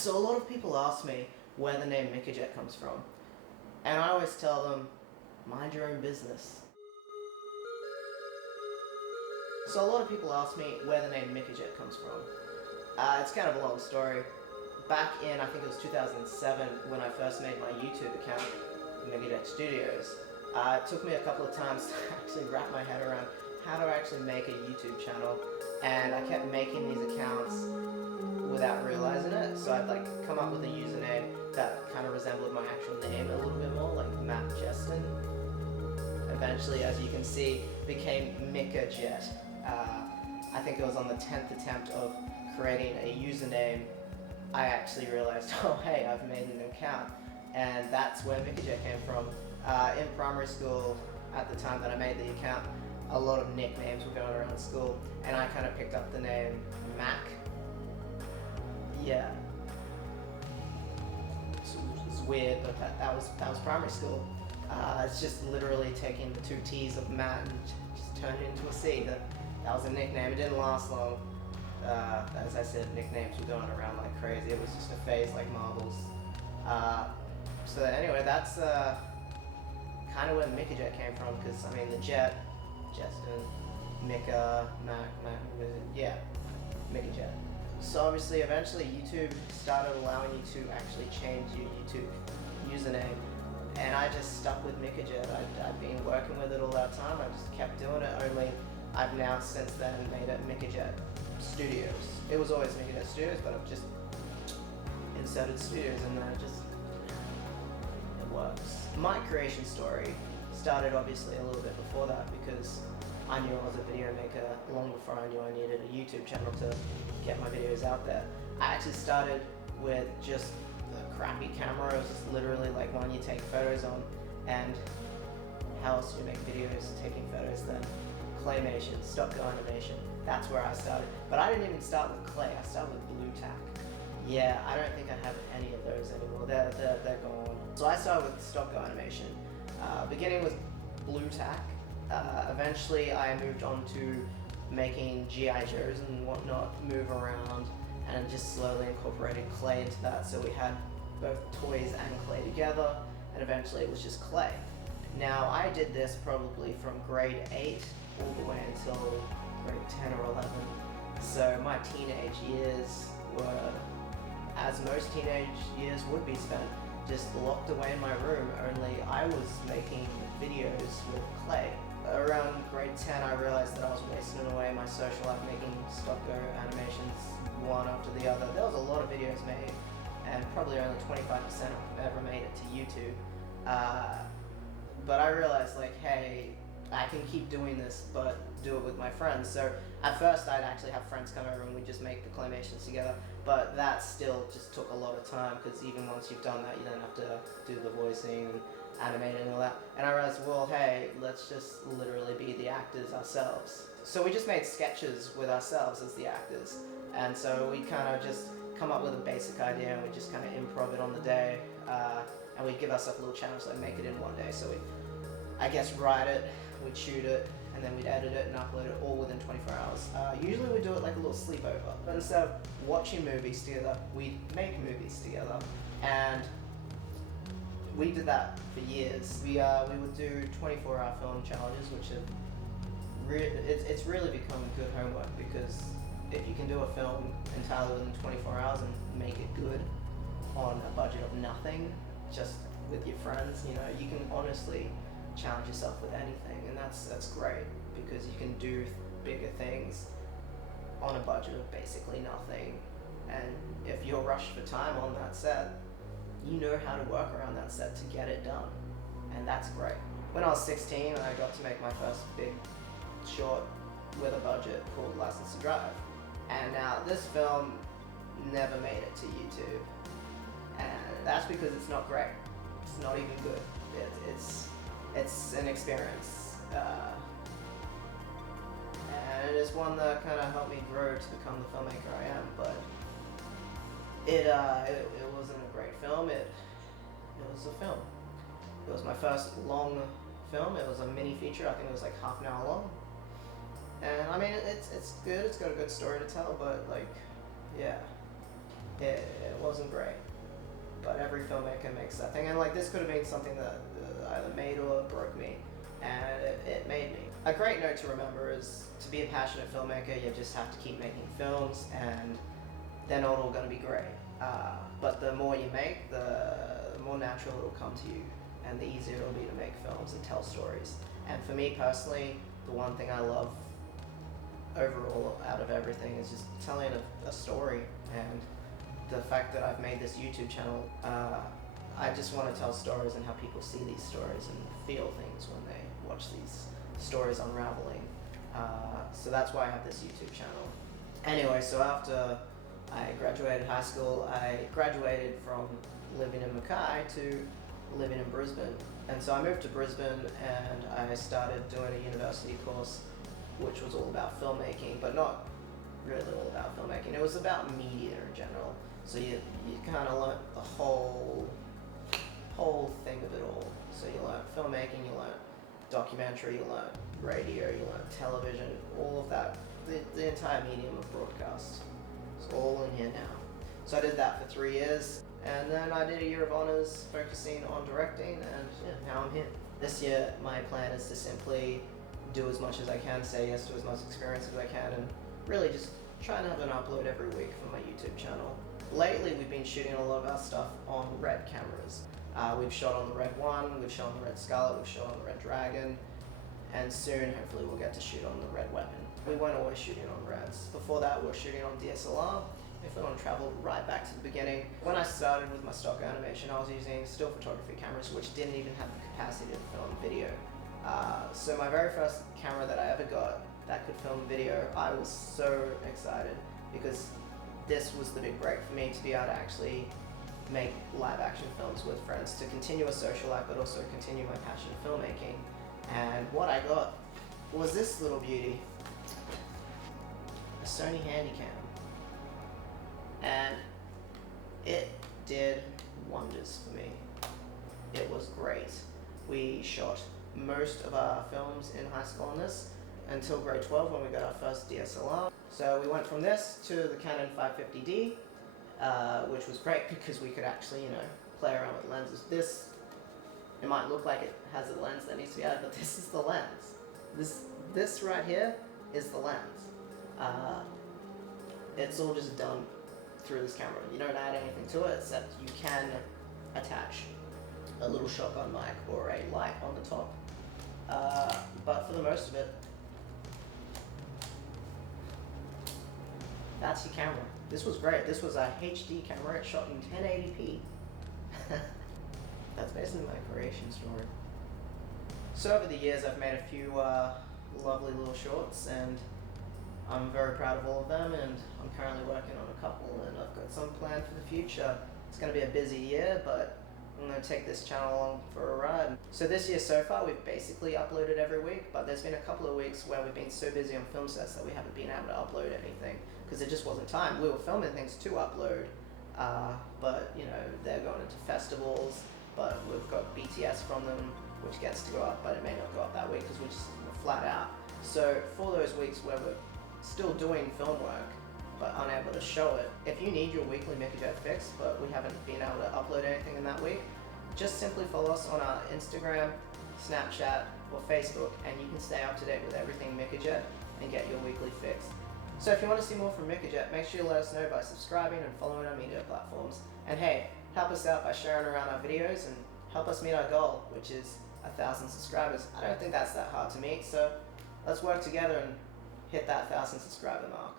So a lot of people ask me where the name Miccajet comes from, and I always tell them, mind your own business. So a lot of people ask me where the name Miccajet comes from. It's kind of a long story. Back in, I think it was 2007, when I first made my YouTube account, Miccajet Studios, it took me a couple of times to actually wrap my head around how to actually make a YouTube channel, and I kept making these accounts without realizing it. So I'd like come up with a username that kind of resembled my actual name a little bit more, like Miccajet. Eventually, as you can see, became Miccajet. I think it was on the 10th attempt of creating a username, I actually realized, oh hey, I've made an account. And that's where Miccajet came from. In primary school, at the time that I made the account, a lot of nicknames were going around school, and I kind of picked up the name Mac. Yeah. It's weird, but that was primary school. It's just literally taking the two T's of Matt and just turning it into a C. That was a nickname. It didn't last long. As I said, nicknames were going around like crazy. It was just a phase like marbles. So anyway, that's kind of where Miccajet came from, because I mean the Jet, Justin, Micca, yeah, Miccajet. So obviously, eventually, YouTube started allowing you to actually change your YouTube username, and I just stuck with Miccajet. I've been working with it all that time. I just kept doing it. Only I've now since then made it Miccajet Studios. It was always Miccajet Studios, but I've just inserted studios in there. It works. My creation story started obviously a little bit before that, because I knew I was a video maker long before I knew I needed a YouTube channel to get my videos out there. I actually started with just a crappy camera. It was just literally like one you take photos on, and how else do you make videos taking photos then? Claymation, stop-go animation. That's where I started. But I didn't even start with clay. I started with blue tack. Yeah, I don't think I have any of those anymore. They're gone. So I started with stop-go animation. Beginning with blue tack. Eventually I moved on to making G.I. Joes and whatnot move around, and just slowly incorporated clay into that. So we had both toys and clay together, and eventually it was just clay. Now I did this probably from grade 8 all the way until grade 10 or 11. So my teenage years were, as most teenage years would be spent, just locked away in my room, only I was making videos with clay. Around grade 10 I realized that I was wasting away my social life making stop-go animations one after the other. There was a lot of videos made, and probably only 25% ever made it to YouTube. But I realized, like, hey, I can keep doing this, but do it with my friends. So at first I'd actually have friends come over and we'd just make the claymations together, but that still just took a lot of time, because even once you've done that, you then have to do the voicing and animating and all that. And I realized, well, hey, let's just literally be the actors ourselves. So we just made sketches with ourselves as the actors, and so we kind of just come up with a basic idea, and we just kind of improv it on the day, and we'd give ourselves a little challenge, like make it in one day. So we'd, I guess, write it, we'd shoot it, and then we'd edit it and upload it all within 24 hours. Usually we'd do it like a little sleepover, but instead of watching movies together, we'd make movies together, and we did that for years. We would do 24-hour film challenges, which have it's really become good homework, because if you can do a film entirely within 24 hours and make it good on a budget of nothing, just with your friends, you know, you can honestly challenge yourself with anything, and that's great, because you can do bigger things on a budget of basically nothing. And if you're rushed for time on that set, you know how to work around that set to get it done, and that's great. When I was 16, I got to make my first big short with a budget called License to Drive, and now this film never made it to YouTube, and that's because it's not great. It's not even good. It's an experience, and it's one that kind of helped me grow to become the filmmaker I am. But it wasn't a great film. It was a film. It was my first long film. It was a mini feature. I think it was like half an hour long. And I mean, it's good. It's got a good story to tell. But like, yeah. it wasn't great. But every filmmaker makes that thing, and like this could have been something that either made or broke me, and it made me. A great note to remember is to be a passionate filmmaker, you just have to keep making films, and they're not all going to be great. But the more you make, the more natural it'll come to you, and the easier it'll be to make films and tell stories. And for me personally, the one thing I love overall out of everything is just telling a story. And the fact that I've made this YouTube channel, I just want to tell stories and how people see these stories and feel things when they watch these stories unraveling. So that's why I have this YouTube channel. Anyway, so after I graduated high school, I graduated from living in Miccajet to living in Brisbane. And so I moved to Brisbane and I started doing a university course which was all about filmmaking, but not really all about filmmaking. It was about media in general. So you kind of learnt the whole thing of it all. So you learnt filmmaking, you learnt documentary, you learnt radio, you learnt television, all of that, the entire medium of broadcast. It's all in here now. So I did that for 3 years, and then I did a year of honours focusing on directing, and yeah, now I'm here. This year my plan is to simply do as much as I can, say yes to as much experience as I can, and really just try and have an upload every week for my YouTube channel. Lately we've been shooting a lot of our stuff on Red cameras. We've shot on the Red 1, we've shot on the Red Scarlet, we've shot on the Red Dragon, and soon hopefully we'll get to shoot on the Red Weapon. We weren't always shooting on Reds. Before that we were shooting on DSLR. If we want to travel right back to the beginning, when I started with my stock animation, I was using still photography cameras which didn't even have the capacity to film video. So my very first camera that I ever got that could film video, I was so excited because this was the big break for me to be able to actually make live action films with friends, to continue a social life but also continue my passion for filmmaking. And what I got was this little beauty, a Sony Handycam. And it did wonders for me. It was great. We shot most of our films in high school on this until grade 12 when we got our first DSLR. So we went from this to the Canon 550D, which was great because we could actually, play around with lenses. This, it might look like it has a lens that needs to be added, but this is the lens. This right here is the lens. It's all just done through this camera. You don't add anything to it except you can attach a little shotgun mic or a light on the top. But for the most of it, that's your camera. This was great. This was a HD camera. It shot in 1080p. That's basically my creation story. So over the years I've made a few lovely little shorts, and I'm very proud of all of them, and I'm currently working on a couple, and I've got some planned for the future. It's going to be a busy year, but I'm going to take this channel along for a ride. So this year so far we've basically uploaded every week, but there's been a couple of weeks where we've been so busy on film sets that we haven't been able to upload anything because there just wasn't time. We were filming things to upload, but they're going into festivals, but we've got BTS from them which gets to go up, but it may not go up that week because we're just flat out. So for those weeks where we're still doing film work but unable to show it, if you need your weekly Miccajet fix but we haven't been able to upload anything in that week, just simply follow us on our Instagram, Snapchat or Facebook, and you can stay up to date with everything Miccajet and get your weekly fix. So if you want to see more from Miccajet, make sure you let us know by subscribing and following our media platforms. And hey, help us out by sharing around our videos and help us meet our goal, which is 1,000 subscribers. I don't think that's that hard to meet, so let's work together and hit that 1,000 subscriber mark.